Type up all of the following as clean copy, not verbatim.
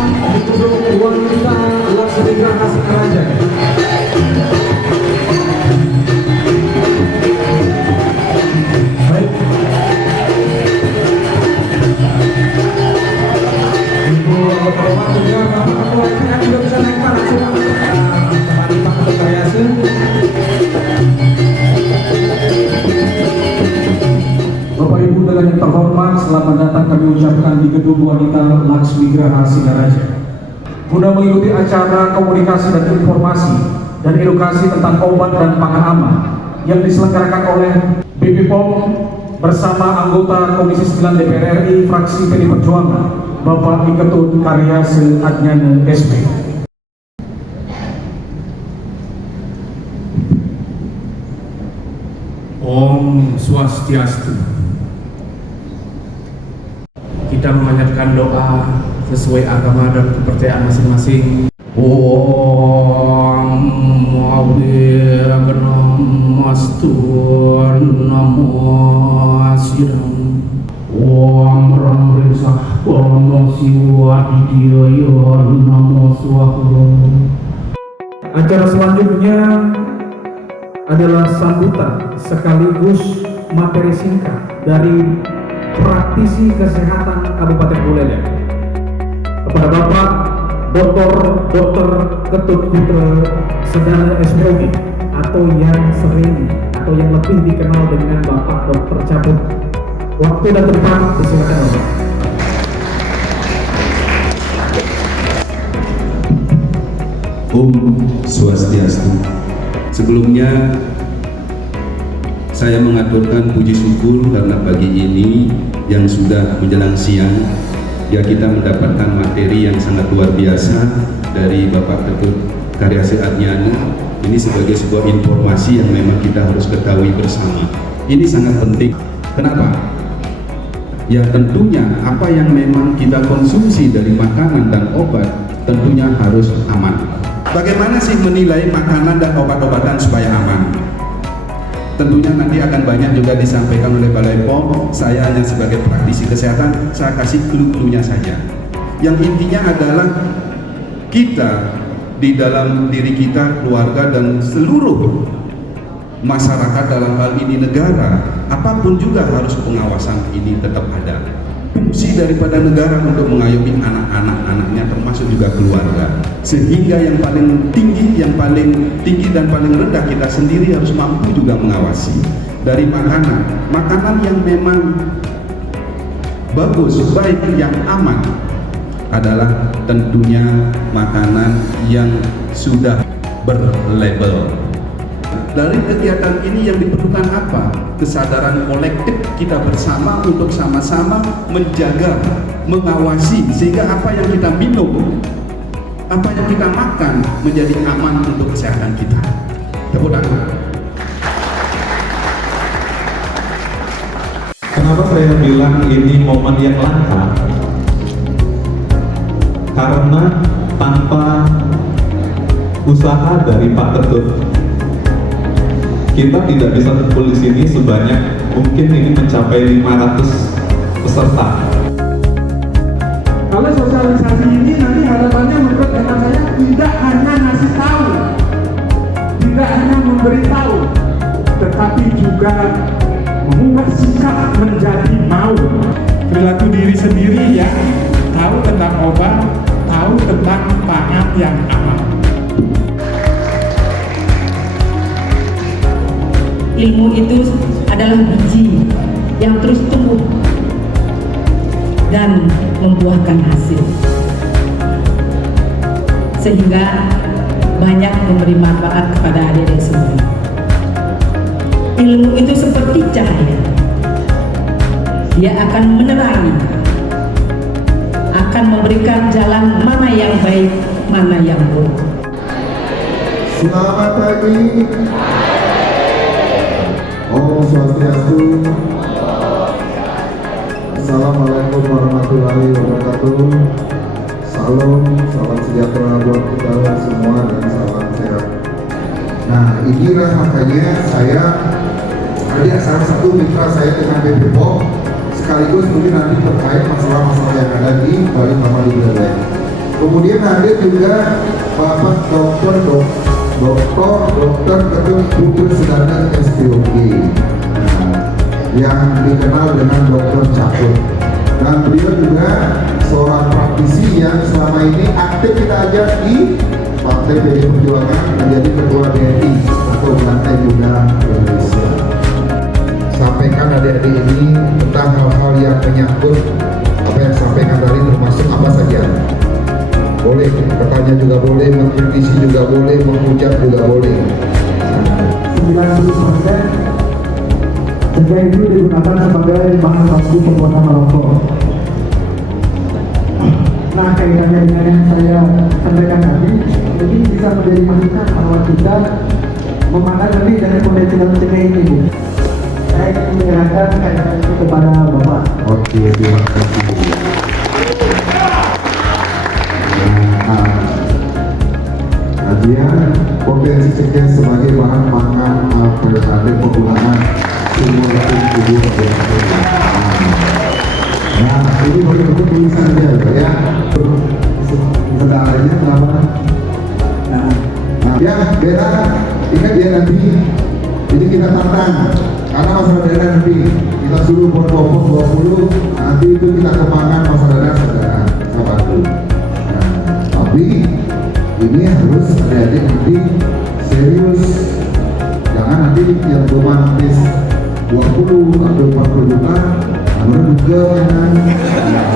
di gedung wanita Laksmika Singaraja. Baik. Ibu anggota rumah juga Bapak juga bisa naik Pak langsung tempat Pak untuk karyase. Bapak Ibu dengan yang terhormat, selamat datang kami ucapkan di gedung wanita Laksmika Singaraja. Guna mengikuti acara komunikasi dan informasi dan edukasi tentang obat dan pangan aman yang diselenggarakan oleh BP POM bersama anggota Komisi 9 DPR RI fraksi PD Perjuangan, Bapak Iketut Karyase Adnyana SP. Om Swastiastu. Kita memanjatkan doa sesuai agama dan kepercayaan masing-masing. Om Awiraganamastur Namo Siram. Om Ramrisa Namo Siwadidiyaya Namo Swaha. Acara selanjutnya adalah sambutan sekaligus materi singkat dari praktisi kesehatan Kabupaten Buleleng kepada Bapak Dr. Ketut Putra Sedana SPOG atau yang lebih dikenal dengan Bapak Dr. Cabut. Waktu dan tempat disilakan Bapak. Om Swastiastu. Sebelumnya saya mengaturkan puji syukur karena pagi ini yang sudah menjelang siang ya kita mendapatkan materi yang sangat luar biasa dari Bapak Ketut Karyase Adnyana. Ini sebagai sebuah informasi yang memang kita harus ketahui bersama. Ini sangat penting. Kenapa? Ya tentunya apa yang memang kita konsumsi dari makanan dan obat tentunya harus aman. Bagaimana sih menilai makanan dan obat-obatan supaya aman? Tentunya nanti akan banyak juga disampaikan oleh Balai POM. Saya hanya sebagai praktisi kesehatan, saya kasih clue-cluenya saja. Yang intinya adalah kita di dalam diri kita, keluarga dan seluruh masyarakat dalam hal ini negara, apapun juga harus pengawasan ini tetap ada. Fungsi daripada negara untuk mengayomi anak-anaknya termasuk juga keluarga, sehingga yang paling tinggi dan paling rendah kita sendiri harus mampu juga mengawasi dari makanan yang memang bagus, baik, yang aman adalah tentunya makanan yang sudah berlabel. Dari kegiatan ini yang diperlukan apa? Kesadaran kolektif kita bersama untuk sama-sama menjaga, mengawasi sehingga apa yang kita minum, apa yang kita makan menjadi aman untuk kesehatan kita. Tepuk tangan. Kenapa saya bilang ini momen yang langka? Karena tanpa usaha dari Pak Ketut, kita tidak bisa kumpul di sini sebanyak mungkin ini mencapai 500 peserta. Kalau sosialisasi ini nanti harapannya menurut hemat saya tidak hanya ngasih tahu, tidak hanya memberitahu, tetapi juga mengubah sikap menjadi mau. Perilaku diri sendiri ya, tahu tentang obat, tahu tentang pangan yang aman. Ilmu itu adalah biji yang terus tumbuh dan membuahkan hasil, sehingga banyak memberi manfaat kepada adik-adik semua. Ilmu itu seperti cahaya, dia akan menerangi, akan memberikan jalan mana yang baik, mana yang buruk. Selamat pagi. Om Swastiastu. Assalamualaikum warahmatullahi wabarakatuh. Salam sejahtera buat kita semua dan salam sehat. Nah, inilah makanya saya ada salah satu mitra saya dengan BP POM sekaligus mungkin nanti terkait masalah-masalah yang ada di Bali Taman Buleleng. Kemudian hadir juga Bapak Dokter Ketut Putri Sedana SPOK, yang dikenal dengan Dokter Cakut. Dan beliau juga seorang praktisi yang selama ini aktif kita ajak di Partai PDI Perjuangan menjadi Ketua DNI atau Partai Muda Indonesia. Sampaikan adik-adik ini tentang hal-hal yang menyangkut apa yang sampaikan tadi, termasuk apa saja. Boleh bertanya juga boleh, mengkritisi juga boleh, menghujat juga boleh. 90% cengkeh itu digunakan sebagai bahan baku pembuatan rokok. Nah, kaitannya dengan yang saya sampaikan tadi, ini bisa menjadi masukan bahwa kita memandang lebih dari penelitian cengkeh ini, Bu. Saya ingin menyerahkan kaitan itu kepada Bapak. Oke, terima kasih. Kajian potensi cengkeh sebagai bahan pangan alternatif penggunaan sumber tubuh. Nah, ini betul-betul tulisan dia ya. Saudaranya apa? Nah, ya beda. Ingat ya nanti ini kita tantang karena masalah daerah nanti kita suruh buat kelompok 20, nanti itu kita kembangkan masalah daerah saudara bantu. Nah, tapi ini harus adik-adik nanti serius, jangan nanti yang romantis 20 atau 40 juta namun juga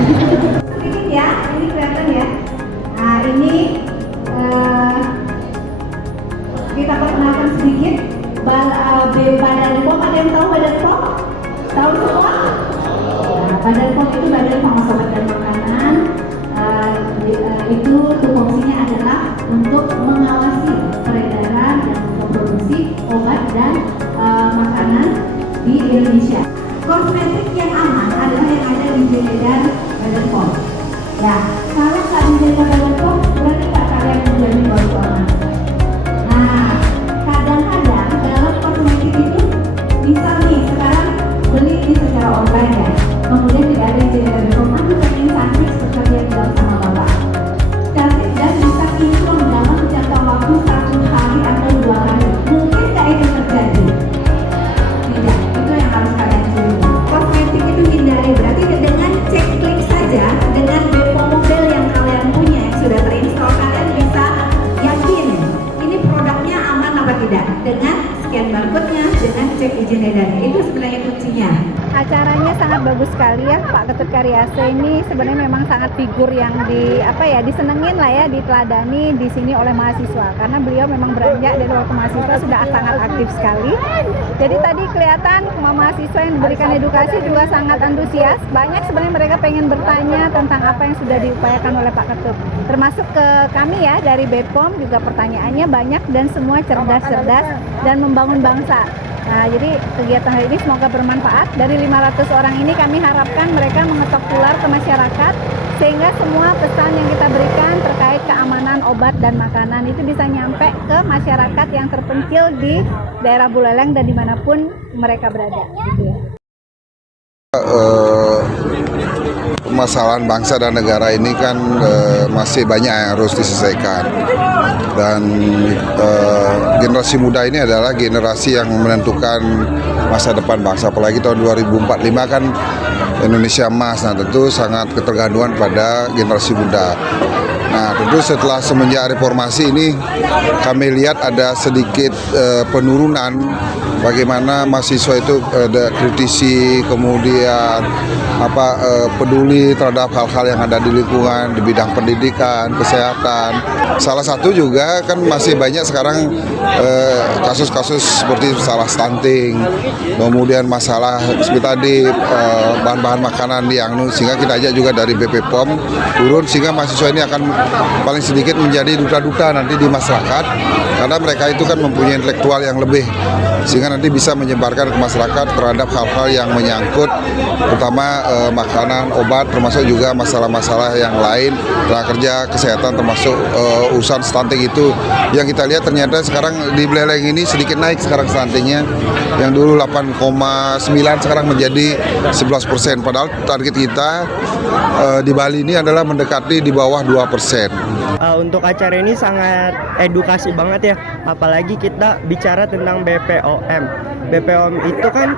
sedikit ya, ini kelihatan ya. Nah ini kita perkenalkan sedikit Badan POM. Ada yang tahu Badan POM? Tahu semua? Nah, Badan POM itu Badan Pengawas Obat dan Makanan. Itu tupoksinya adalah untuk mengawasi peredaran dan memproduksi obat dan makanan di Indonesia. Kosmetik yang aman adalah yang ada di jajaran Badan POM. Ya, kalau nggak menjaga Badan POM, berarti nggak kalian menjamin baru aman. Nah, kadang-kadang dalam kosmetik itu bisa nih sekarang beli ini secara online ya, kemudian tidak ada yang jaga Badan POM. Aku pengen cantik seperti yang bilang sama Bapak. Cantik dan bisa kinclong dalam jangka waktu 1 hari atau 2 hari. Mungkin nggak itu terjadi? Tidak, itu yang harus kalian curi. Kosmetik itu hindari, berarti dengan cek klik saja dengan BPOM model yang kalian punya yang sudah terinstall, kalian bisa yakin ini produknya aman apa tidak dengan scan barcode-nya, dengan cek izin edarnya. Itu sebenarnya kuncinya. Acaranya sangat bagus sekali ya, Pak Ketut Karyase ini sebenarnya memang sangat figur yang disenengin lah ya, diteladani di sini oleh mahasiswa karena beliau memang beranjak dari waktu mahasiswa sudah sangat aktif sekali. Jadi tadi kelihatan mahasiswa yang diberikan edukasi juga sangat antusias. Banyak sebenarnya mereka pengen bertanya tentang apa yang sudah diupayakan oleh Pak Ketut. Termasuk ke kami ya dari BPOM juga pertanyaannya banyak dan semua cerdas-cerdas dan membangun bangsa. Nah, jadi kegiatan hari ini semoga bermanfaat. Dari 500 orang ini kami harapkan mereka mengetok tular ke masyarakat sehingga semua pesan yang kita berikan terkait keamanan obat dan makanan itu bisa nyampe ke masyarakat yang terpencil di daerah Buleleng dan dimanapun mereka berada. Gitu ya. Permasalahan bangsa dan negara ini kan masih banyak yang harus diselesaikan, dan generasi muda ini adalah generasi yang menentukan masa depan bangsa, apalagi tahun 2045 kan Indonesia emas. Nah, tentu sangat ketergantungan pada generasi muda. Nah, tentu setelah semenjak reformasi ini kami lihat ada sedikit penurunan bagaimana mahasiswa itu ada kritisi, kemudian peduli terhadap hal-hal yang ada di lingkungan, di bidang pendidikan, kesehatan. Salah satu juga kan masih banyak sekarang kasus-kasus seperti masalah stunting, kemudian masalah seperti tadi bahan-bahan makanan yang sehingga kita ajak juga dari BPOM turun sehingga mahasiswa ini akan paling sedikit menjadi duta-duta nanti di masyarakat karena mereka itu kan mempunyai intelektual yang lebih sehingga nanti bisa menyebarkan ke masyarakat terhadap hal-hal yang menyangkut terutama makanan, obat, termasuk juga masalah-masalah yang lain, tenaga kerja, kesehatan, termasuk urusan stunting itu yang kita lihat ternyata sekarang di Buleleng ini sedikit naik sekarang stuntingnya yang dulu 8,9 sekarang menjadi 11%, padahal target kita di Bali ini adalah mendekati di bawah 2%. Untuk acara ini sangat edukasi banget ya, apalagi kita bicara tentang BPOM. BPOM itu kan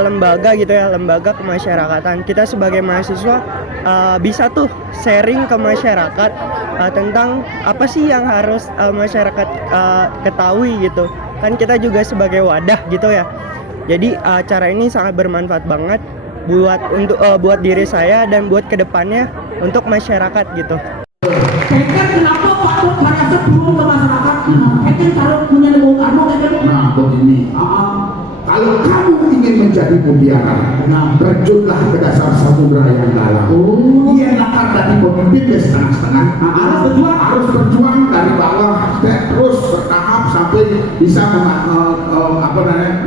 lembaga gitu ya, lembaga kemasyarakatan. Kita sebagai mahasiswa bisa tuh sharing ke masyarakat tentang apa sih yang harus masyarakat ketahui gitu. Kan kita juga sebagai wadah gitu ya. Jadi acara ini sangat bermanfaat banget buat diri saya dan buat kedepannya untuk masyarakat gitu. Keken kenapa Pak Bos merasa turun ke masyarakat? Keken kalau punya Bung Karno keken. Nah, begini. Kalau kamu ingin menjadi mutiara, terjunlah ke dasar samudera yang dalam. Dia akan dari pemimpin ke setengah-setengah. Harus berjuang dari bawah, terus bertahap sampai bisa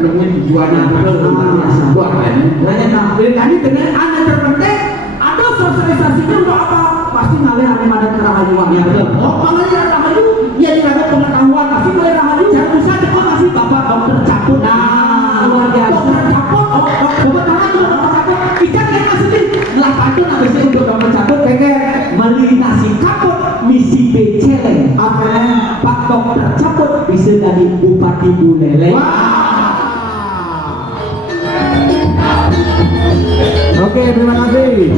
nemuin tujuannya. Tadi dengan anda terpenting, ada sosialisasinya untuk apa? Pasti ngalir ada madan kerahajuan ya. Oh, kalau dia rahayu, ya dia ada pengetahuan. Pasti ngalir rahayu. Jangan bisa cepat kasih Bapak Dokter Caput. Luar biasa. Dokter Caput, kebetulan juga Dokter Caput. Kita kayak kasih lapatun habis itu untuk Dokter Caput kayak melintasi Caput misi BCL. Apa Pak Dokter Caput bisa dari Bupati Buleleng. Oke, terima kasih.